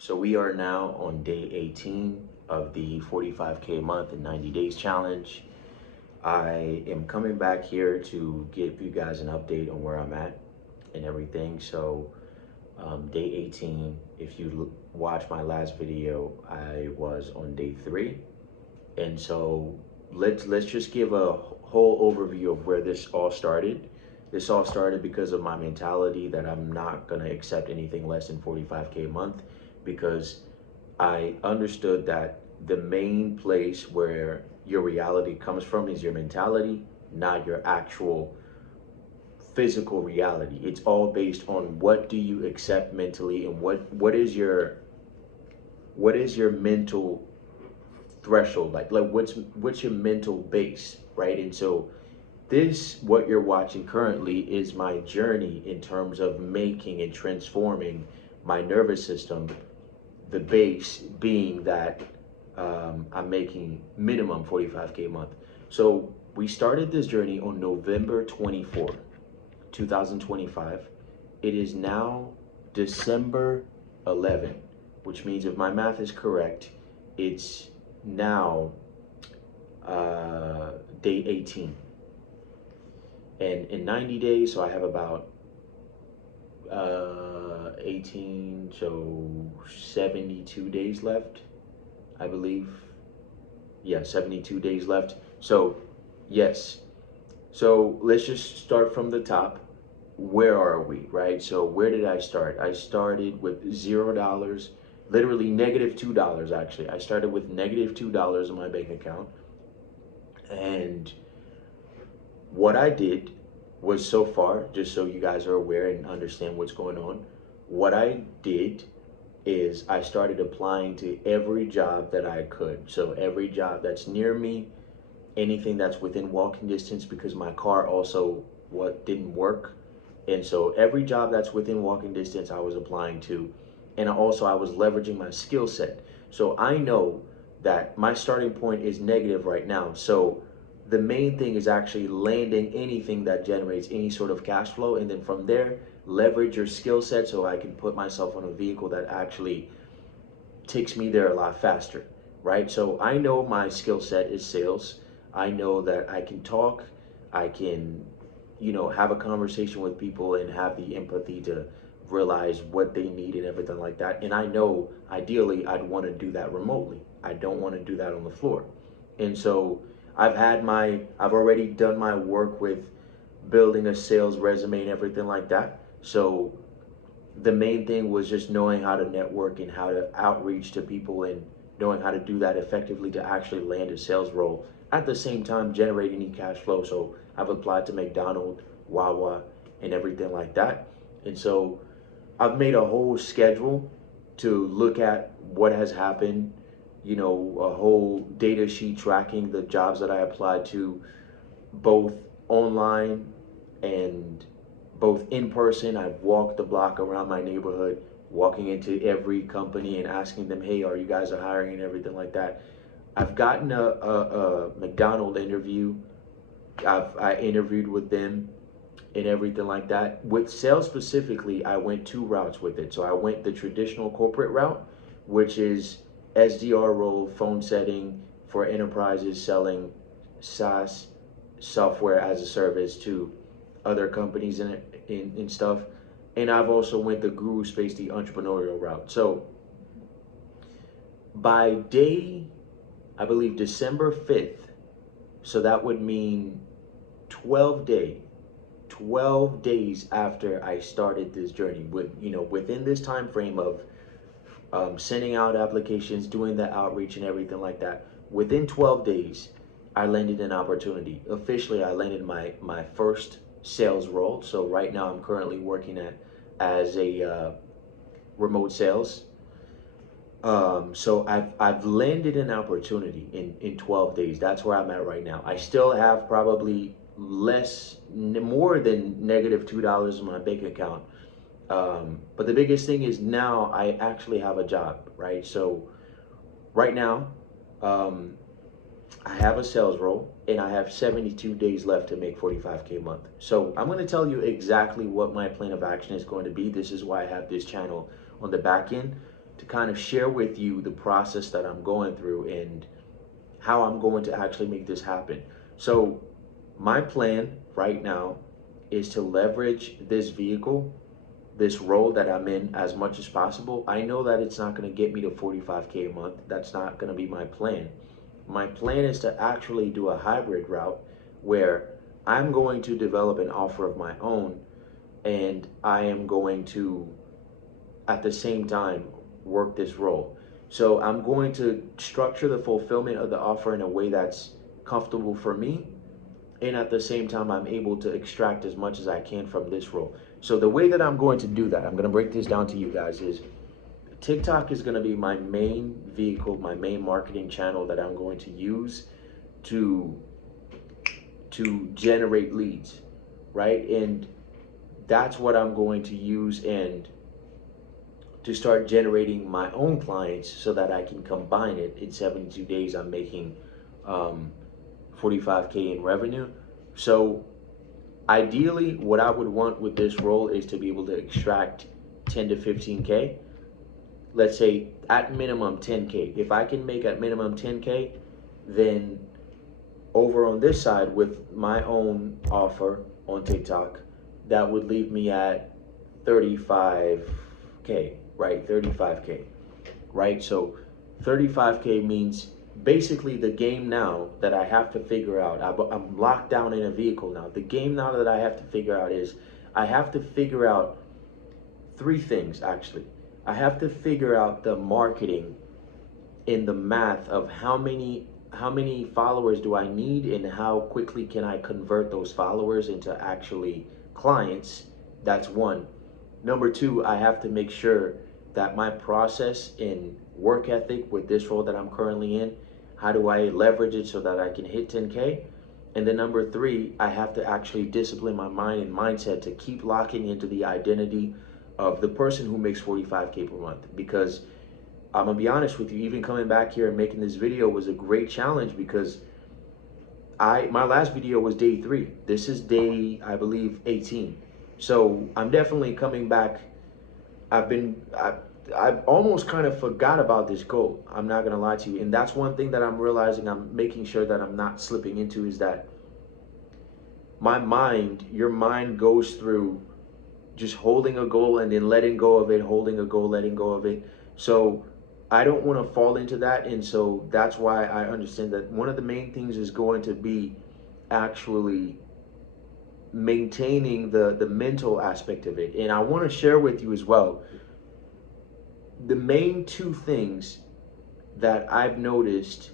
So we are now on day 18 of the 45K month and 90 days challenge. I am coming back here to give you guys an update on where I'm at and everything. So day 18, if you watch my last video, I was on day 3. And so let's just give a whole overview of where this all started. This all started because of my mentality that I'm not going to accept anything less than 45K a month, because I understood that the main place where your reality comes from is your mentality, not your actual physical reality. It's all based on what do you accept mentally, and what is your mental threshold, like what's your mental base, right? And so this, what you're watching currently, is my journey in terms of making and transforming my nervous system, the base being that I'm making minimum 45K a month. So we started this journey on November 24th, 2025. It is now December 11, which means if my math is correct, it's now day 18. And in 90 days, so I have about 18, so 72 days left, I believe. Yeah, 72 days left. So, yes. So let's just start from the top. Where are we, right? So where did I start? I started with $0, literally negative $2 actually. I started with negative $2 in my bank account. And what I did was, so far, just so you guys are aware and understand what's going on, what I did is I started applying to every job that I could. So every job that's near me, anything that's within walking distance, because my car also what didn't work. And so every job that's within walking distance I was applying to. And also I was leveraging my skill set. So I know that my starting point is negative right now. So the main thing is actually landing anything that generates any sort of cash flow, and then from there leverage your skill set so I can put myself on a vehicle that actually takes me there a lot faster, right? So I know my skill set is sales. I know that I can talk, I can, have a conversation with people and have the empathy to realize what they need and everything like that. And I know ideally I'd want to do that remotely. I don't want to do that on the floor. And so I've already done my work with building a sales resume and everything like that. So the main thing was just knowing how to network and how to outreach to people, and knowing how to do that effectively to actually land a sales role at the same time generate any cash flow. So I've applied to McDonald's, Wawa, and everything like that. And so I've made a whole schedule to look at what has happened, a whole data sheet tracking the jobs that I applied to, both online and both in person. I've walked the block around my neighborhood, walking into every company and asking them, hey, are you guys are hiring and everything like that. I've gotten a McDonald's interview. I interviewed with them and everything like that. With sales specifically, I went two routes with it. So I went the traditional corporate route, which is SDR role, phone setting for enterprises selling SaaS, software as a service, to other companies in stuff. And I've also went the guru space, the entrepreneurial route. So by day, I believe December 5th, so that would mean 12 day 12 days after I started this journey, within this time frame of sending out applications, doing the outreach and everything like that, within 12 days I landed an opportunity. Officially, I landed my first sales role. So right now I'm currently working as a remote sales. So I've landed an opportunity in 12 days. That's where I'm at right now. I still have probably more than negative $2 in my bank account. But the biggest thing is now I actually have a job, right? So right now, I have a sales role and I have 72 days left to make 45K a month. So I'm going to tell you exactly what my plan of action is going to be. This is why I have this channel on the back end. to kind of share with you the process that I'm going through and how I'm going to actually make this happen. So my plan right now is to leverage this vehicle, this role that I'm in, as much as possible. I know that it's not going to get me to 45K a month. That's not going to be my plan. My plan is to actually do a hybrid route where I'm going to develop an offer of my own, and I am going to at the same time work this role. So I'm going to structure the fulfillment of the offer in a way that's comfortable for me, and at the same time I'm able to extract as much as I can from this role. So the way that I'm going to do that, I'm going to break this down to you guys, is TikTok is going to be my main vehicle, my main marketing channel that I'm going to use to generate leads, right? And that's what I'm going to use and to start generating my own clients so that I can combine it. In 72 days I'm making 45K in revenue. So ideally what I would want with this role is to be able to extract 10 to 15K. Let's say at minimum 10K. If I can make at minimum 10K, then over on this side with my own offer on TikTok, that would leave me at 35K, right? 35K, right? So 35K means basically the game now that I have to figure out. I'm locked down in a vehicle now. The game now that I have to figure out is I have to figure out three things actually. I have to figure out the marketing in the math of how many followers do I need and how quickly can I convert those followers into actually clients. That's one. Number two, I have to make sure that my process in work ethic with this role that I'm currently in, how do I leverage it so that I can hit 10K? And then number three, I have to actually discipline my mind and mindset to keep locking into the identity of the person who makes 45K per month. Because I'm gonna be honest with you, even coming back here and making this video was a great challenge, because my last video was day 3. This is day, I believe, 18. So I'm definitely coming back. I've almost kind of forgot about this goal. I'm not gonna lie to you, and that's one thing that I'm realizing. I'm making sure that I'm not slipping into, is that your mind goes through just holding a goal and then letting go of it, holding a goal, letting go of it. So I don't want to fall into that, and so that's why I understand that one of the main things is going to be actually maintaining the mental aspect of it. And I want to share with you as well the main two things that I've noticed,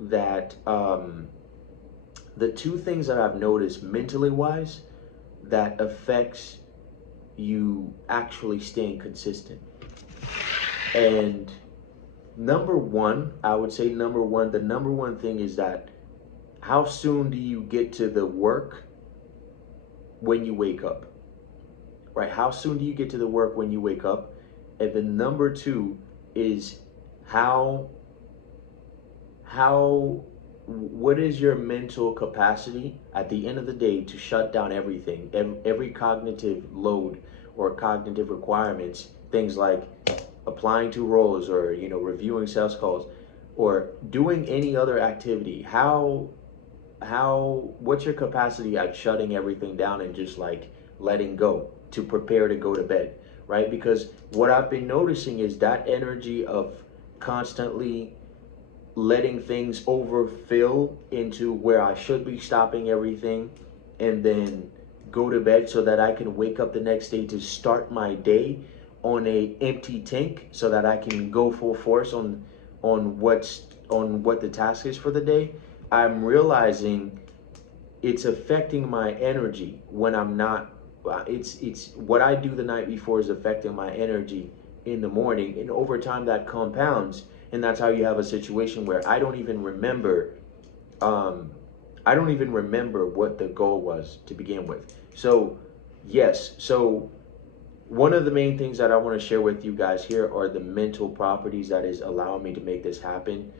that the two things that I've noticed mentally wise that affects you actually staying consistent. And number one, I would say the number one thing is that how soon do you get to the work when you wake up, right? How soon do you get to the work when you wake up? And the number two is what is your mental capacity at the end of the day to shut down everything, every cognitive load or cognitive requirements, things like applying to roles, or reviewing sales calls, or doing any other activity. What's your capacity at shutting everything down and just like letting go to prepare to go to bed, right? Because what I've been noticing is that energy of constantly letting things overfill into where I should be stopping everything and then go to bed so that I can wake up the next day to start my day on a empty tank, so that I can go full force on what the task is for the day. I'm realizing it's affecting my energy when I'm not. It's what I do the night before is affecting my energy in the morning, and over time that compounds, and that's how you have a situation where I don't even remember what the goal was to begin with. So yes, so one of the main things that I want to share with you guys here are the mental properties that is allowing me to make this happen.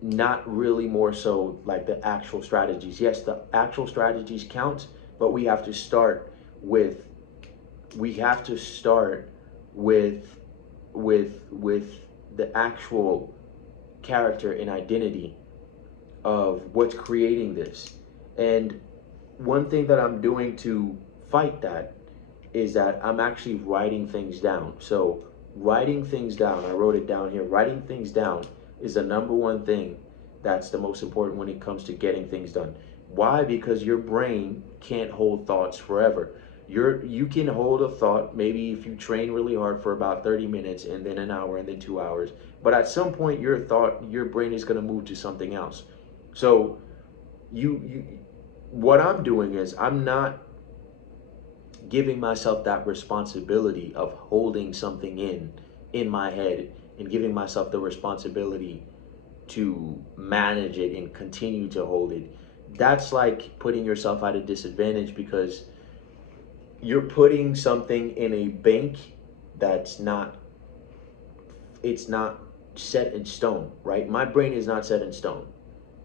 Not really more so like the actual strategies. Yes, the actual strategies count, but we have to start with with the actual character and identity of what's creating this. And one thing that I'm doing to fight that is that I'm actually writing things down. So writing things down, I wrote it down here. Writing things down is the number one thing that's the most important when it comes to getting things done. Why? Because your brain can't hold thoughts forever. You can hold a thought maybe if you train really hard for about 30 minutes and then an hour and then 2 hours. But at some point your brain is going to move to something else. So you what I'm doing is I'm not giving myself that responsibility of holding something in my head and giving myself the responsibility to manage it and continue to hold it. That's like putting yourself at a disadvantage because you're putting something in a bank that's not, it's not set in stone, right? My brain is not set in stone.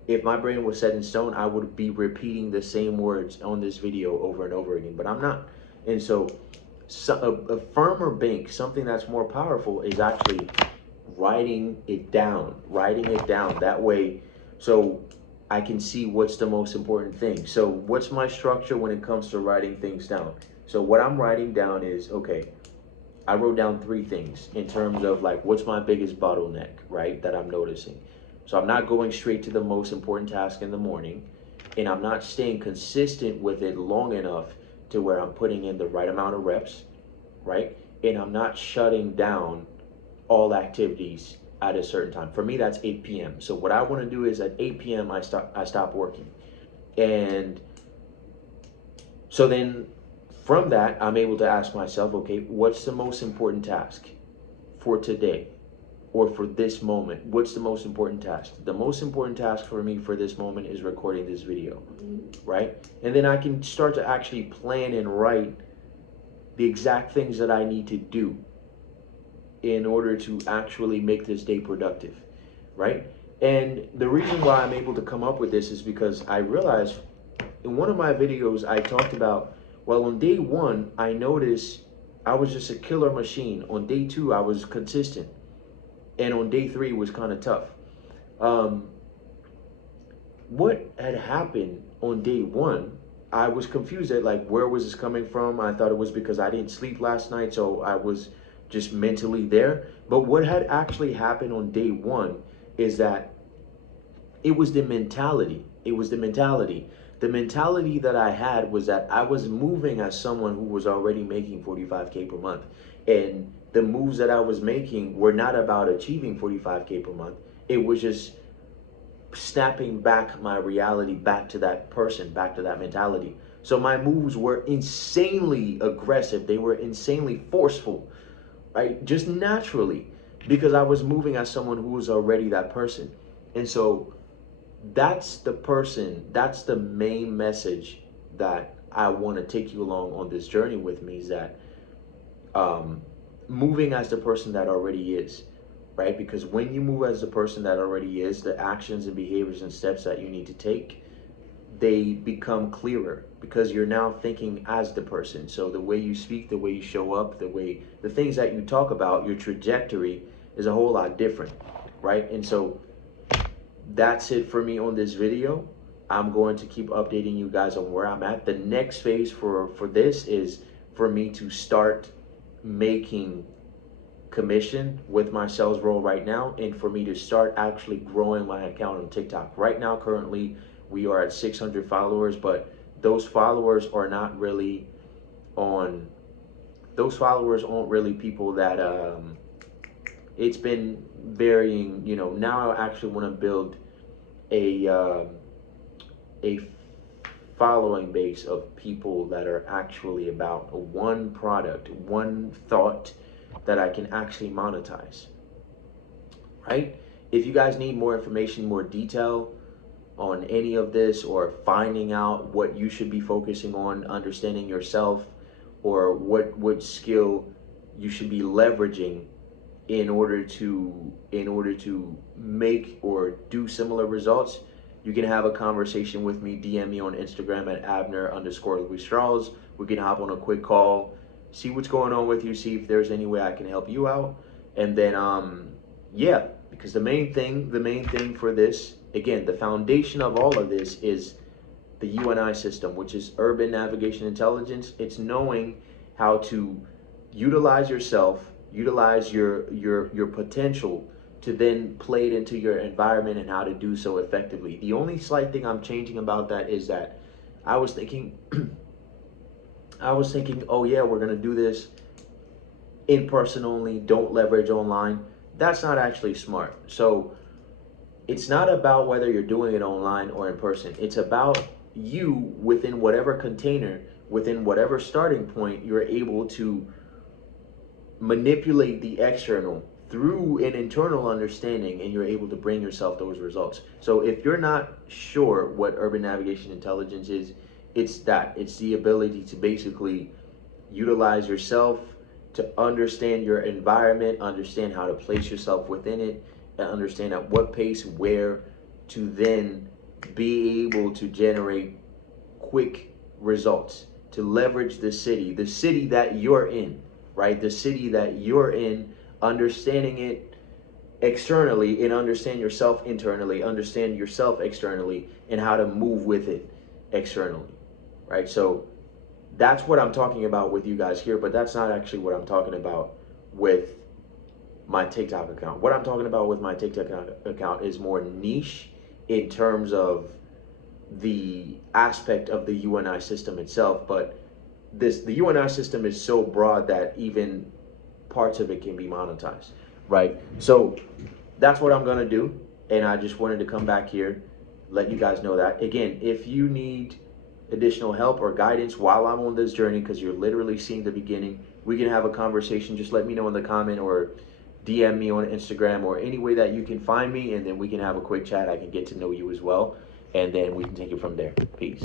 If my brain was set in stone, I would be repeating the same words on this video over and over again, but I'm not. And so, a firmer bank, something that's more powerful, is actually writing it down, writing it down. That way, so I can see what's the most important thing. So what's my structure when it comes to writing things down? So what I'm writing down is, okay, I wrote down 3 things in terms of like what's my biggest bottleneck, right, that I'm noticing. So I'm not going straight to the most important task in the morning, and I'm not staying consistent with it long enough to where I'm putting in the right amount of reps, right? And I'm not shutting down all activities at a certain time. For me, that's 8 p.m. So what I want to do is at 8 p.m. I stop working. And so then from that, I'm able to ask myself, okay, what's the most important task for today or for this moment? What's the most important task? The most important task for me for this moment is recording this video, right? And then I can start to actually plan and write the exact things that I need to do in order to actually make this day productive, right? And the reason why I'm able to come up with this is because I realized in one of my videos I talked about, well, on day 1 I noticed I was just a killer machine. On day 2 I was consistent, and on day 3 it was kind of tough. um, what had happened on day 1, I was confused at like where was this coming from. I thought it was because I didn't sleep last night, so I was just mentally there. But what had actually happened on day 1 is that it was the mentality. It was the mentality. The mentality that I had was that I was moving as someone who was already making 45K per month. And the moves that I was making were not about achieving 45K per month. It was just snapping back my reality back to that person, back to that mentality. So my moves were insanely aggressive. They were insanely forceful, right? Just naturally, because I was moving as someone who was already that person. And so that's the person, that's the main message that I want to take you along on this journey with me, is that moving as the person that already is, right? Because when you move as the person that already is, the actions and behaviors and steps that you need to take, they become clearer because you're now thinking as the person. So the way you speak, the way you show up, the things that you talk about, your trajectory is a whole lot different, right? And so that's it for me on this video. I'm going to keep updating you guys on where I'm at. The next phase for this is for me to start making commission with my sales role right now, and for me to start actually growing my account on TikTok. Right now, currently, we are at 600 followers, but those followers are not really on, those followers aren't really people that, it's been varying, now I actually want to build a following base of people that are actually about one product, one thought that I can actually monetize, right? If you guys need more information, more detail on any of this, or finding out what you should be focusing on, understanding yourself, or what skill you should be leveraging in order to make or do similar results, you can have a conversation with me. DM me on Instagram at Abner_Louis Strauss. We can hop on a quick call, see what's going on with you, see if there's any way I can help you out. And then yeah, because the main thing for this, again, the foundation of all of this is the UNI system, which is urban navigation intelligence. It's knowing how to utilize yourself, utilize your potential to then play it into your environment and how to do so effectively. The only slight thing I'm changing about that is that I was thinking I was thinking, oh yeah, we're gonna do this in person only, don't leverage online. That's not actually smart. So it's not about whether you're doing it online or in person. It's about you within whatever container, within whatever starting point, you're able to manipulate the external through an internal understanding, and you're able to bring yourself those results. So if you're not sure what urban navigation intelligence is, it's the ability to basically utilize yourself to understand your environment, understand how to place yourself within it, and understand at what pace, where, to then be able to generate quick results, to leverage the city that you're in, right? The city that you're in, understanding it externally and understand yourself internally, understand yourself externally, and how to move with it externally, right? So that's what I'm talking about with you guys here, but that's not actually what I'm talking about with my TikTok account. What I'm talking about with my TikTok account is more niche in terms of the aspect of the UNI system itself, but the UNI system is so broad that even parts of it can be monetized, right? So that's what I'm gonna do, and I just wanted to come back here, let you guys know that. Again, if you need additional help or guidance while I'm on this journey, because you're literally seeing the beginning, we can have a conversation. Just let me know in the comment or DM me on Instagram or any way that you can find me, and then we can have a quick chat. I can get to know you as well, and then we can take it from there. Peace.